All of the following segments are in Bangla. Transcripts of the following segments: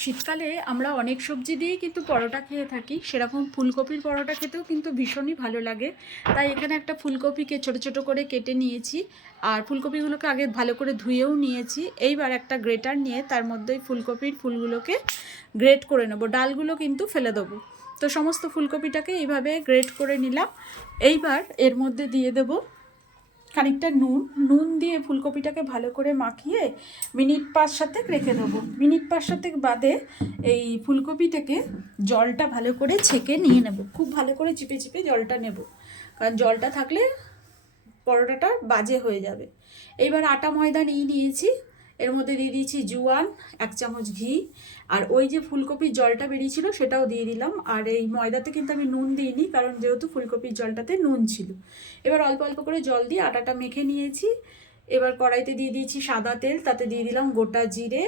শীতকালে আমরা অনেক সবজি দিয়েই কিন্তু পরোটা খেয়ে থাকি, সেরকম ফুলকপির পরোটা খেতেও কিন্তু ভীষণই ভালো লাগে। তাই এখানে একটা ফুলকপিকে ছোট ছোট করে কেটে নিয়েছি, আর ফুলকপিগুলোকে আগে ভালো করে ধুয়েও নিয়েছি। এইবার একটা গ্রেটার নিয়ে তার মধ্যে ফুলকপির ফুলগুলোকে গ্রেট করে নেবো, ডালগুলো কিন্তু ফেলে দেবো। তো সমস্ত ফুলকপিটাকে এইভাবে গ্রেট করে নিলাম। এইবার এর মধ্যে দিয়ে দেবো খানিকটা নুন দিয়ে ফুলকপিটাকে ভালো করে মাখিয়ে মিনিট 5-7 রেখে দেবো। মিনিট 5-7 বাদে এই ফুলকপি থেকে জলটা ভালো করে ছেঁকে নিয়ে নেব। খুব ভালো করে চিপে চিপে জলটা নেব, কারণ জলটা থাকলে পরোটাটা বাজে হয়ে যাবে। এইবার আটা ময়দা নিয়েছি, এর মধ্যে দিয়ে দিয়েছি জোয়ান, 1 চামচ ঘি, আর ওই যে ফুলকপির জলটা বেরিয়েছিল সেটাও দিয়ে দিলাম। আর এই ময়দাতে কিন্তু আমি নুন দিইনি, কারণ যেহেতু ফুলকপির জলটাতে নুন ছিল। এবার অল্প অল্প করে জল দিয়ে আটাটা মেখে নিয়েছি। এবার কড়াইতে দিয়ে দিয়েছি সাদা তেল, তাতে দিয়ে দিলাম গোটা জিরে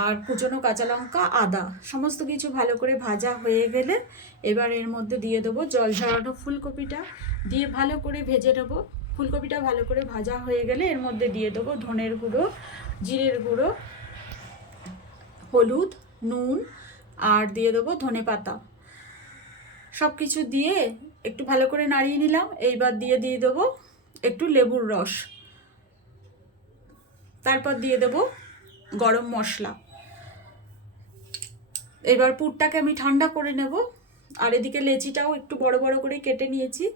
আর কুচনো কাঁচা লঙ্কা, আদা, সমস্ত কিছু ভালো করে ভাজা হয়ে গেলে এবার এর মধ্যে দিয়ে দেবো জল ঝরানো ফুলকপিটা, দিয়ে ভালো করে ভেজে নেবো। ফুলকপিটা ভালো করে ভাজা হয়ে গেলে এর মধ্যে দিয়ে দেবো ধনের গুঁড়ো, জিরের গুঁড়ো, হলুদ, নুন, আর দিয়ে দেবো ধনে পাতা। সব কিছু দিয়ে একটু ভালো করে নাড়িয়ে নিলাম। এইবার দিয়ে দেবো একটু লেবুর রস, তারপর দিয়ে দেবো গরম মশলা। এবার পুরটাকে আমি ঠান্ডা করে নেব। আর এদিকে লেচিটাও একটু বড় বড় করে কেটে নিয়েছি।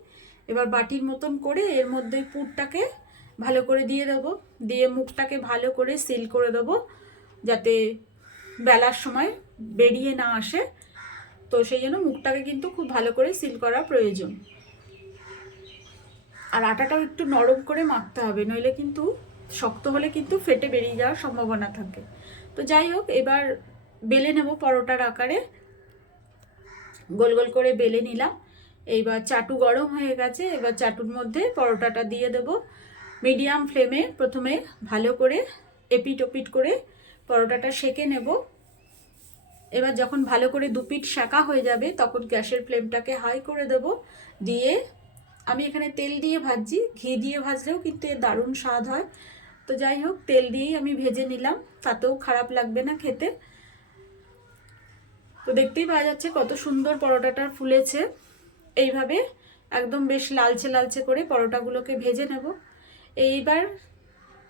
এবার বাটির মতন করে এর মধ্যে পুরটাকে ভালো করে দিয়ে দেবো, দিয়ে মুখটাকে ভালো করে সিল করে দেবো, যাতে বেলার সময় বেরিয়ে না আসে। তো সেই জন্য মুখটাকে কিন্তু খুব ভালো করে সিল করা প্রয়োজন। আর আটাটাও একটু নরম করে মাখতে হবে, নইলে কিন্তু শক্ত হলে কিন্তু ফেটে বেরিয়ে যাওয়ার সম্ভাবনা থাকে। তো যাই হোক, এবার বেলে নেব পরোটার আকারে, গোল গোল করে বেলে নিলাম। এইবার চাটু গরম হয়ে গেছে, এবার চাটুর মধ্যে পরোটাটা দিয়ে দেব। মিডিয়াম ফ্লেমে প্রথমে ভালো করে এপিট ওপিট করে পরোটাটা সেঁকে নেব। এবার যখন ভালো করে দুপিট সেঁকা হয়ে যাবে তখন গ্যাসের ফ্লেমটাকে হাই করে দেব। দিয়ে আমি এখানে তেল দিয়ে ভাজছি, ঘি দিয়ে ভাজলেও কিন্তু এর দারুণ স্বাদ হয়। তো যাই হোক, তেল দিয়েই আমি ভেজে নিলাম, তাতেও খারাপ লাগবে না খেতে। তো দেখতেই পাওয়া যাচ্ছে কত সুন্দর পরোটাটা ফুলেছে। এইভাবে একদম বেশ লালচে লালচে করে পরোটাগুলোকে ভেজে নেব। এইবার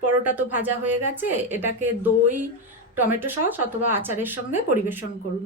পরোটা তো ভাজা হয়ে গেছে, এটাকে দই, টমেটো সস অথবা আচারের সঙ্গে পরিবেশন করুন।